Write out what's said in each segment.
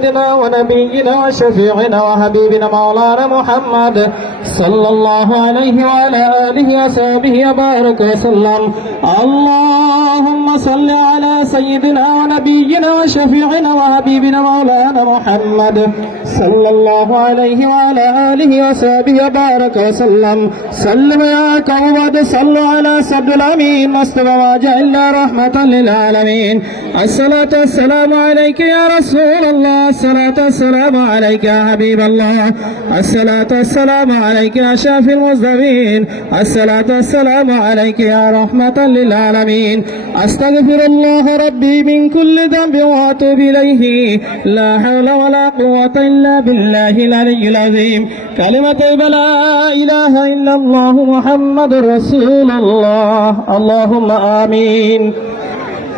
سيدنا ونبينا وشفيعنا وحبيبنا مولانا محمد صلى الله عليه وعلى آله وصحبه وبارك وسلم. اللهم صل على سيدنا ونبينا وشفيعنا وحبيبنا مولانا محمد صلى الله عليه وعلى آله وصحبه وبارك وسلم. سلم يا قوم صلوا على سد الأمين. مصطفى وجعلنا رحمة للعالمين. الصلاة والسلام عليك يا رسول الله. الصلاة والسلام عليك يا حبيب الله الصلاة والسلام عليك يا شافي المذنبين الصلاة والسلام عليك يا رحمة للعالمين أستغفر الله ربي من كل ذنب وأتوب إليه لا حول ولا قوة إلا بالله العلي العظيم كلمة لا إله إلا الله محمد رسول الله اللهم آمين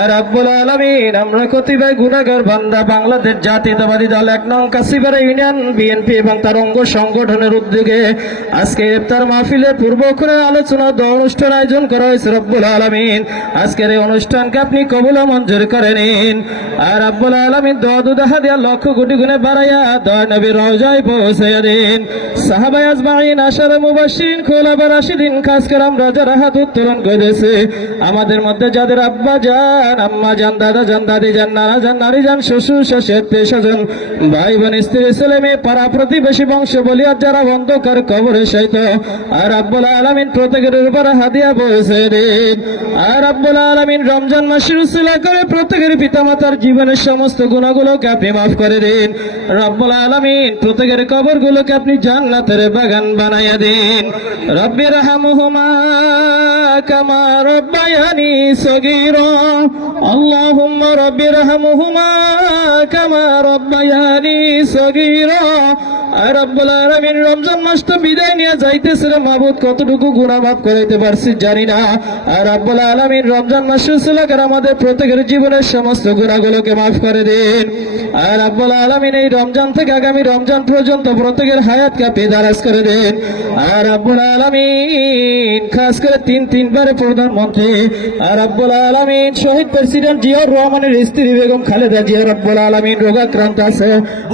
আর আমরা বান্দা, বাংলাদেশ দল, এক নং ইউনিয়ন, বিএনপি এবং তার অঙ্গ সংগঠনের উদ্যোগে আজকে আলোচনা অনুষ্ঠান আয়োজন আজকের এই অনুষ্ঠানকে আপনি কবুল মঞ্জুর করে নিন। আর আব্বুল আলমিন দোয়া দিয়া লক্ষ কোটি গুণে বাড়াইয়া দয়া নবীর রওজায় পৌঁছাইয়া দিন। সাহাবাই আজমাইন, আশার মুবাশিরিন খোলাবার রাশিদিন, খাস করে আমরা হাত উত্তোলন করেছে, আমাদের মধ্যে যাদের আব্বা আম্মা দাদা দাদি নারী শ্বশুর শ্বশুর ভাই বোন স্ত্রী, ছেলে মেয়ে, পাড়া প্রতিবেশী বংশ, বলিয়ার যারা অন্ধকার কবরে সহিত আর আব্বুল আলমিন প্রত্যেকের উপর হাদিয়া দিন। আর আব্বুল আলমিন রমজান উসিলা করে প্রত্যেকের পিতামাতার জীবনের সমস্ত গুণাগুলোকে আপনি মাফ করে দিন। রব্বুল আলমিন প্রত্যেকের কবরগুলোকে আপনি জান্নাতের বাগান বানাইয়া দিন। রব্বির হামহুমা কামা রব্বায়ানি সগীরা। اللهم رب ارحمهما كما ربياني صغيرا আর রব্বুল আলামিন রমজান মাস তো বিদায় নিয়ে যাইতেছে রে মাবুদ কতটুকু গুনাহ মাফ করাইতে পারছি জানি না আর রব্বুল আলামিন রমজান মাস উসিলাকার আমাদের প্রত্যেকের জীবনের সমস্ত গুনাহগুলোকে মাফ করে দিন আর রব্বুল আলামিন এই রমজান থেকে আগামী রমজান পর্যন্ত প্রত্যেকের হায়াতকে আপনি দারাজ করে দেন আর রব্বুল আলামিন খাস করে তিন তিনবারে প্রধানমন্ত্রী আর রব্বুল আলামিন শহীদ প্রেসিডেন্ট জিয়াউর রহমানের স্ত্রী বেগম খালেদা জিয়া রব্বুল আলামিন রোগাক্রান্ত আছে।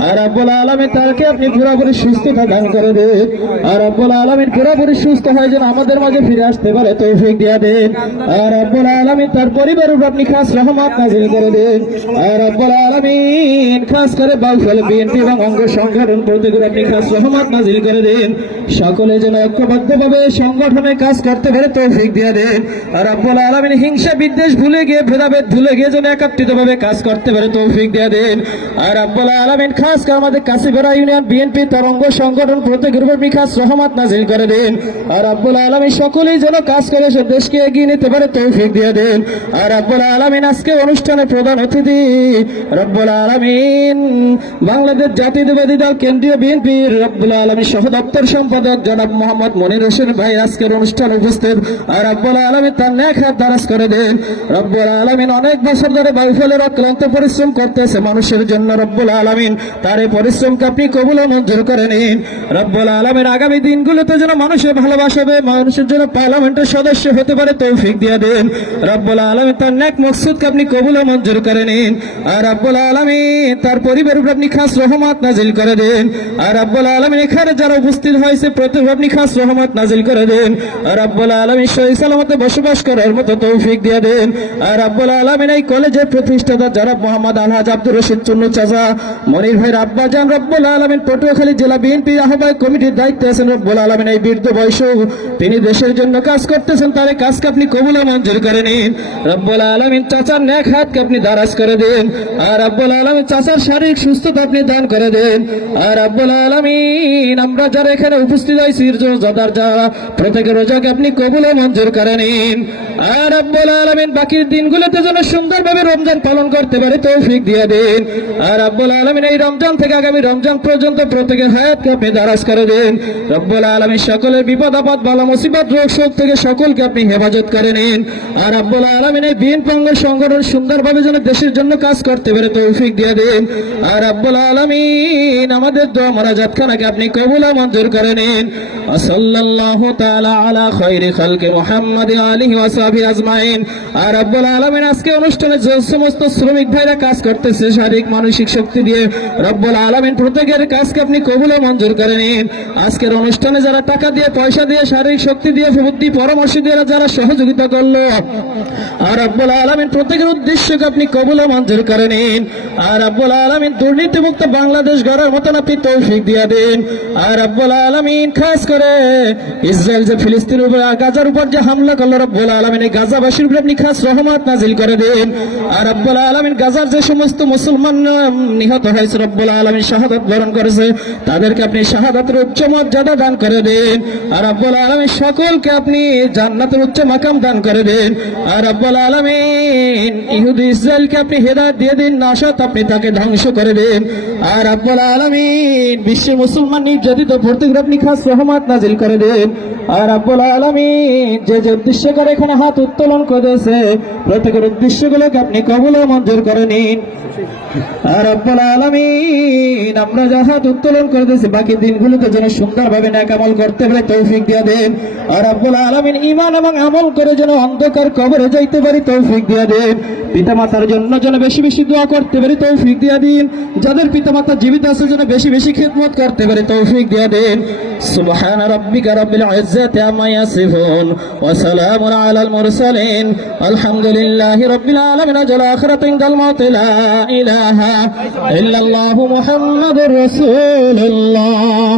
আর রব্বুল আলামিন তাকে আপনি পুরোপুরি সুস্থতা দান করে দেন। আর রব্বুল আলামিন পুরোপুরি সুস্থ হয়ে যেন আমাদের মাঝে ফিরে আসতে পারে, তৌফিক দিয়া দেন। আর রব্বুল আলামিন তার পরিবার উপর আপনি খাস রহমত নাজিল করে দেন। আর রব্বুল আলামিন খাস করে বাউফল, বিএনপি এবং অঙ্গ সংগঠন প্রত্যেকের আপনি খাস রহমত নাজিল করে দেন। সকলে যেন ঐক্যবদ্ধভাবে সংগঠনে কাজ করতে পারে, তৌফিক দিয়া দেন। আর রব্বুল আলামিন হিংসা বিদ্বেষ ভুলে গিয়ে ভেদাভেদ ভুলে গিয়ে যেন একত্রিতভাবে কাজ করতে পারে, তৌফিক দিয়া দেন। আর রব্বুল আলামিন খাস করে আমাদের কাশিপাড়া ইউনিয়ন বিএনপি তার অঙ্গ সংগঠন প্রত্যেকের উপর খাস রহমত নাজিল করে দেন। আর রব্বুল আলামিন সকলেই যেন কাজ করে সে দেশকে এগিয়ে নিতে পারে, তৌফিক দিয়ে দেন। আর রব্বুল আলামিন আজকে অনুষ্ঠানের প্রধান অতিথি রব্বুল আলামিন। বাংলাদেশ জাতীয়তাবাদী দল কেন্দ্রীয় বিএনপির রব্বুল আলামিন সহ দপ্তর সম্পাদক জনাব মোহাম্মদ মনির হোসেন ভাই আজকের অনুষ্ঠানে উপস্থিত। আর রব্বুল আলামিন তার নেক হাত দারাজ করে দেন। রব্বুল আলামিন অনেক বছর ধরে বায়ুফলের অক্লান্ত পরিশ্রম করতেছে মানুষের জন্য রব্বুল আলামিন। তার এই পরিশ্রমকে আপনি কবুল মঞ্জুর করে নিন। রব্বুল আলামিন আগামী দিনগুলোতে যেন মানুষের ভালোবাসাবে মানুষের জন্য পার্লামেন্টের সদস্য হতে পারে তৌফিক দিয়ে দেন। রব্বুল আলামিন তার নেক মকসুদকে আপনি কবুল মঞ্জুর করে নিন। আর রব্বুল আলামিন তার পরিবারের উপর আপনি খাস রহমত নাজিল করে দেন। আর রব্বুল আলামিন এখানে যারা উপস্থিত হয়েছে, প্রত্যেক আপনি খাস রহমত নাজিল করে দেন। আর রব্বুল আলামিন সহি সালামতে বসবাস করার মতো তৌফিক দিয়ে দেন। আর রব্বুল আলামিন এই কলেজের প্রতিষ্ঠাতা জনাব মোহাম্মদ আলহাজ আব্দুর রশিদ চুন্নু চাচা, মনির ভাইয়ের আব্বা জান রব্বুল আলামিন, পটুয়াখালী জেলা বিএনপি আহ্বায়ক কমিটির দায়িত্বে আছেন রব্বুল আলামিন এই বৃদ্ধ বয়সেও। তিনি দেশের জন্য কাজ করতেছেন, তার কাজকে আপনি কবুল মঞ্জুর করে নিন। রব্বুল আলামিন চাচার নেক হাতকে আপনি দারাজ করে দেন। আর রব্বুল আলামিন চাচার শারীরিক সুস্থতা আপনি দান করে দেন। আর রব্বুল আলামিন, আমরা যারা এখানে উপস্থিত হয়েছি যাদার যারা, প্রত্যেকের রোজাকে আপনি কবুল মঞ্জুর করে নিন। আর রব্বুল আলামিন, বাকির দিনগুলোতে যেন সুন্দরভাবে রমজান পালন করতে পারে, তৌফিক দিয়ে দিন। আর রব্বুল আলামিন এই রমজান থেকে আগামী রমজান পর্যন্ত প্রত্যেক থেকে হায়াতকে আপনি দারাজ করে দিন। রব্বুল আলমী সকলের বিপদ, আপদ, বালা, মুসিবত, রোগ, শোক থেকে সকলকে আপনি হেফাজত করে নিন। আর রব্বুল আলমিন এই বিন পঙ্গল সংগঠন সুন্দরভাবে যেন দেশের জন্য কাজ করতে পারে, তৌফিক দিয়ে দিন। আর রব্বুল আলমিন আমাদের দোয়া মোনাজাত খানাকে আপনি কবুল মঞ্জুর করে নিন। সাল্লাল্লাহু তাআলা আলা খায়রি খালকি মুহাম্মদ আলিহি ওয়া সাহবিহি আজমাইন। আর রব্বুল আলামিন আজকে অনুষ্ঠানে যে সমস্ত শ্রমিক ভাইরা কাজ করতেছে, শারীরিক, মানসিক শক্তি দিয়ে রব্বুল আলামিন প্রত্যেকের কাজকে আপনি কবুল মঞ্জুর করে নিন। আজকের অনুষ্ঠানে যারা টাকা দিয়ে, পয়সা দিয়ে, শারীরিক শক্তি দিয়ে, বুদ্ধি, পরামর্শ দিয়ে যারা সহযোগিতা করল, আর রব্বুল আলামিন প্রত্যেকের উদ্দেশ্যকে আপনি কবুল মঞ্জুর করে নিন। আর রব্বুল আলামিন দুর্নীতিমুক্ত বাংলাদেশ গড়ার মতন আপনি তৌফিক দিয়ে দিন। আর রব্বুল আলামিন খাস করে ইসরায়েল যে ফিলিস্তিনের উপর, গাজার উপর যে হামলা করল রব্বুল আলামিন, এই গাজাবাসীর উপর আপনি খাস রহমত নাজিল করে দিন। আর রব্বুল আলামিন গাজার যে সমস্ত মুসলমান নিহত হয়েছে, রব্বুল আলামিন শাহাদাত বরণ করেছে, তাদেরকে আপনি শাহাদাতের উচ্চ মর্যাদা দান করে দিন। আর রব্বুল আলামিন সকলকে আপনি জান্নাতের উচ্চ মাকাম দান করে দিন। আর রব্বুল আলামিন ইহুদি, ইসরায়েলকে আপনি হেদায়েত দিয়ে দিন, নাশাত আপনি তাকে ধ্বংস করে দিন। আর রব্বুল আলামিন বিশ্বের মুসলমান নির্যাতিত প্রত্যেক আপনি খাস রহমত নাজিল করে দিন। আর রব্বুল আলমিন যে যে উদ্দেশ্য করে এখানে হাত উত্তোলন করেছে প্রত্যেকের উদ্দেশ্যগুলোকে আপনি কবুল মঞ্জুর করে নিন। আর রব্বুল আলামিন, আমরা যা হাত উত্তোলন করে দিয়েছি বাকি দিনগুলোতে যেন সুন্দরভাবে ন্যাক আমল করতে পারে তৌফিক দিয়ে দেন। আর রব্বুল আলামিন ঈমান এবং আমল করে যেন অন্ধকার কবরে যাইতে পারি, তৌফিক দিয়ে দেন। পিতামাতার জন্য যেন বেশি বেশি দোয়া করতে পারি, তৌফিক দিয়ে দিন। যাদের পিতামাতা জীবিত আছে, যেন বেশি বেশি খেদমত করতে পারে, তৌফিক দিয়ে দেন। সুবহান রাব্বিকা রাব্বিল ইজ্জাতি আম্মা ইয়াসিফুন ওয়া সালামুন আলাল মুরসালিন। আলহামদুলিল্লাহি রাব্বিল আলামিন। আজল আখিরাত ইনদাল মাউত, লা ইলাহা ইল্লাল্লাহু মুহাম্মাদুর রাসূলুল্লাহ।